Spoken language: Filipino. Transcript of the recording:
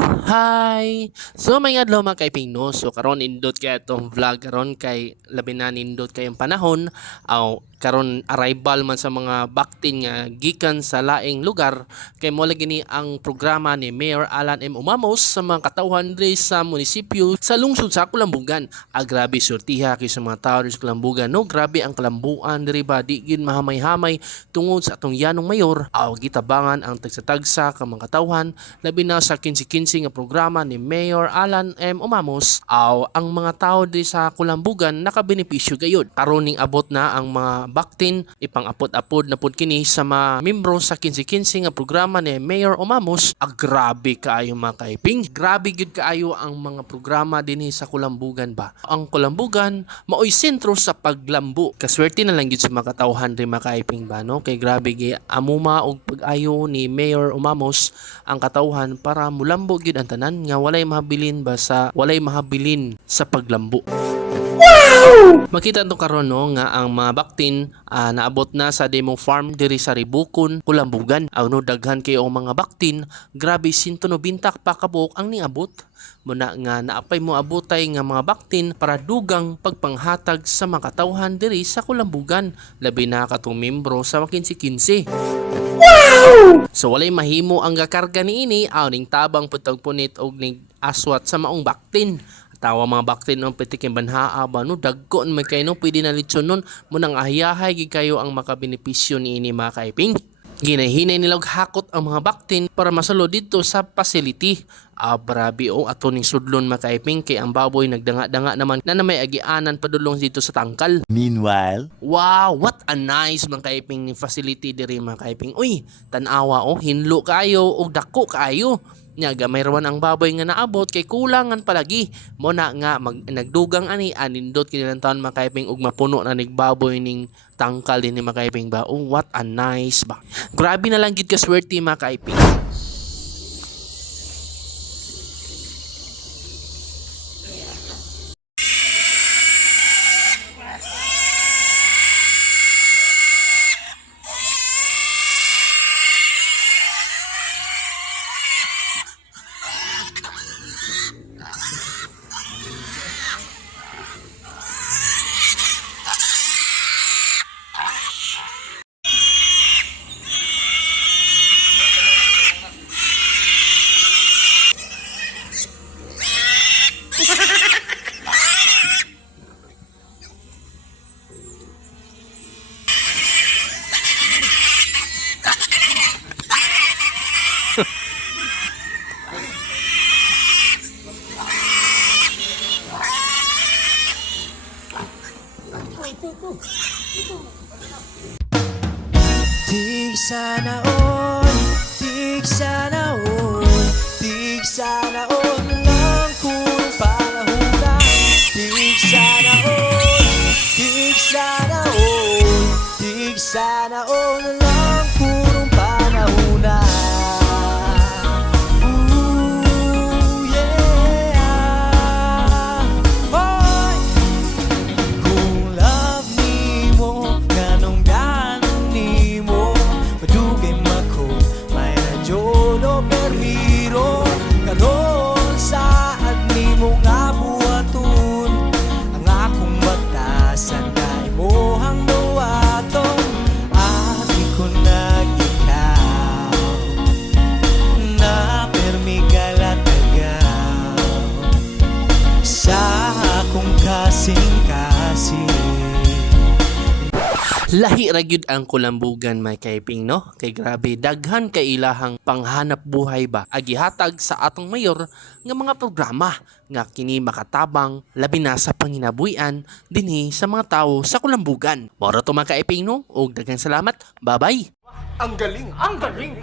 Hi! So may adlaw mga kaiping no. So karon indot kay atong vlog karon kay labi na nindot kayong panahon aw karon arrival man sa mga baktin nga gikan sa laing lugar kay mo lagi ang programa ni Mayor Alan M. Umamos sa mga katauhan diri sa munisipyo sa lungsod sa Kulambugan. Ah, grabe sortiha kay sa mga tao sa Kulambugan no. Grabe ang kalambuan diri ba di gid mahamay-hamay tungod sa atong yanong mayor. Aw gitabangan ang tagsa-tagsa ka mga katauhan labi na sa kinsi-kinsi nga programa ni Mayor Alan M. Umamos aw ang mga tao di sa Kulambugan nakabenepisyo gayud karon ning abot na ang mga baktin ipang-apod-apod na pud kini sa mga membro sa kinsi-kinsi nga programa ni Mayor Umamos. Ah, grabe kaayo mga kaiping. Grabe gyud kaayo ang mga programa dinhi sa Kulambugan ba? Ang Kulambugan maoy sentro sa paglambo kaswerte na lang gyud sa mga katawhan ri mga kaiping ba no? Kay grabe gi amuma og pag-ayo ni Mayor Umamos ang katawhan para mulambo gyud ang tanan nga walay mahabilin ba sa walay mahabilin sa paglambo. Makita to karon no nga ang mga baktin ah, naabot na sa demo farm diri sa Ribukon, Kulambugan. Aw no daghan kayo ang mga baktin, grabe 190 pa kabuk ang niabot. Muna nga naapay mo abotay nga mga baktin para dugang pagpanghatag sa mga katawhan diri sa Kulambugan, labi na katong membro sa makinsi-kinsi. So walay mahimo ang gakarga niini aw ning tabang putag punit og ning aswat sa maong baktin. Tawa mga baktin ng petikin banhaa ba no dagko may kayo no pwede na litson nun munang ahiyahay gid kayo ang makabenepisyo niini mga kaiping. Ginahinay nila og hakot ang mga baktin para masalo dito sa facility. Ah, brabe o ato ning sudlon mga kaiping kay ang baboy nagdanga-danga naman na na may agianan padulong dito sa tangkal. Meanwhile, Wow, what a nice mga kaiping facility diri mga kaiping. Uy, tanawa oh, hinlo kayo og dako kayo. Nya gamay raman ang baboy nga naabot kay kulangan palagi. Mo na nga mag, nagdugang ani anindot kinilang taon mga kaiping og mapuno na nig baboy ning tangkal din ni mga kaiping ba. Oh, what a nice ba. Grabe na lang gid ka swerte mga Tig sana all, tig sana all, tig sana all lang kung panahon Tig sana all, tig sana all, tig sana Lahi ra ang kulambugan may kaiping no? Kay grabe daghan kay ilahang panghanap buhay ba agihatag sa atong mayor nga mga programa nga kini makatabang labi na sa panginabuhian dinhi sa mga tawo sa kulambugan. Moro to mga kaiping no? Og daghang salamat. Bye-bye. Ang galing! Ang galing!